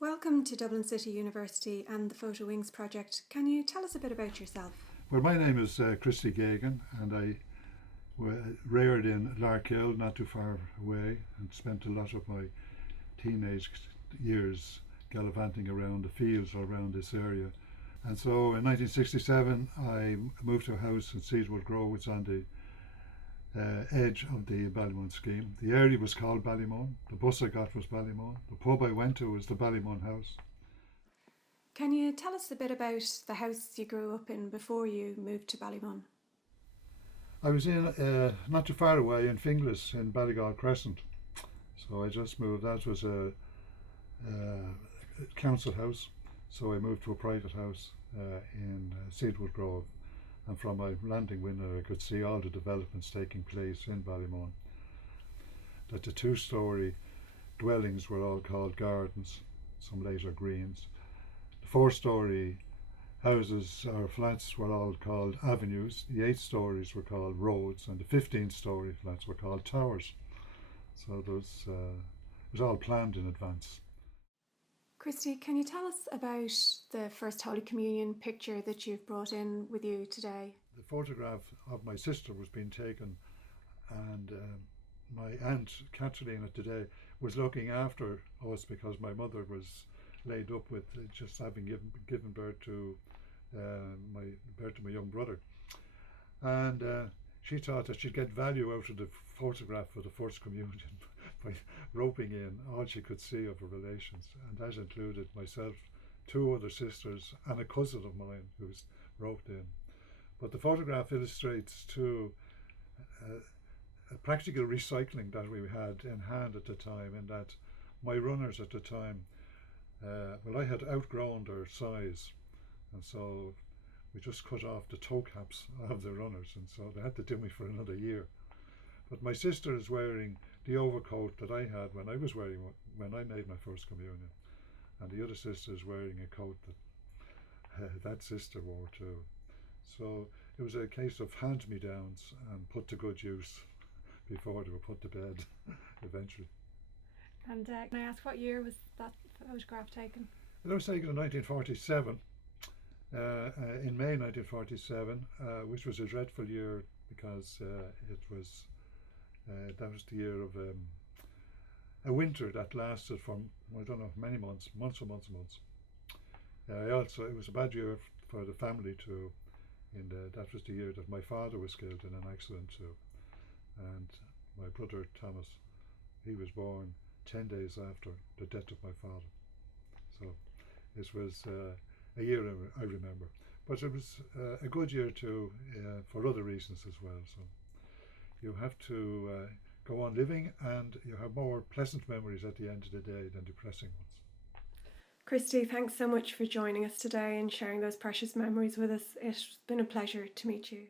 Welcome to Dublin City University and the Photo Wings project. Can you tell us a bit about yourself? Well, my name is Christy Gagan, and I reared in Larkhill, not too far away, and spent a lot of my teenage years gallivanting around the fields around this area. And so in 1967 I moved to a house in Cedarwood Grove, which is on the edge of the Ballymun scheme. The area was called Ballymun, the bus I got was Ballymun, the pub I went to was the Ballymun House. Can you tell us a bit about the house you grew up in before you moved to Ballymun? I was in not too far away in Finglas in Ballygall Crescent. So I just moved. That was a council house, so I moved to a private house in Cedarwood Grove, and from my landing window I could see all the developments taking place in Ballymun. That the two-storey dwellings were all called gardens, some later greens. The four-storey houses or flats were all called avenues, the 8 stories were called roads, and the 15-storey flats were called towers. So those it was all planned in advance. Christy, can you tell us about the First Holy Communion picture that you've brought in with you today? The photograph of my sister was being taken, and my aunt Catalina today was looking after us because my mother was laid up with just having given birth to my young brother, and she thought that she'd get value out of the photograph of the First Communion by roping in all she could see of her relations, and that included myself, 2 other sisters, and a cousin of mine who's roped in. But the photograph illustrates too a practical recycling that we had in hand at the time, in that my runners at the time, I had outgrown their size, and so we just cut off the toe caps of the runners, and so they had to do me for another year. But my sister is wearing the overcoat that I had when I made my First Communion, and the other sister is wearing a coat that that sister wore too. So it was a case of hand-me-downs and put to good use before they were put to bed eventually. And can I ask, what year was that photograph taken? It was taken in 1947, in May 1947, which was a dreadful year because that was the year of a winter that lasted for, I don't know, many months. Also, it was a bad year for the family too. That was the year that my father was killed in an accident too, and my brother Thomas, he was born 10 days after the death of my father. So this was a year I remember, but it was a good year too for other reasons as well. So you have to go on living, and you have more pleasant memories at the end of the day than depressing ones. Christy, thanks so much for joining us today and sharing those precious memories with us. It's been a pleasure to meet you.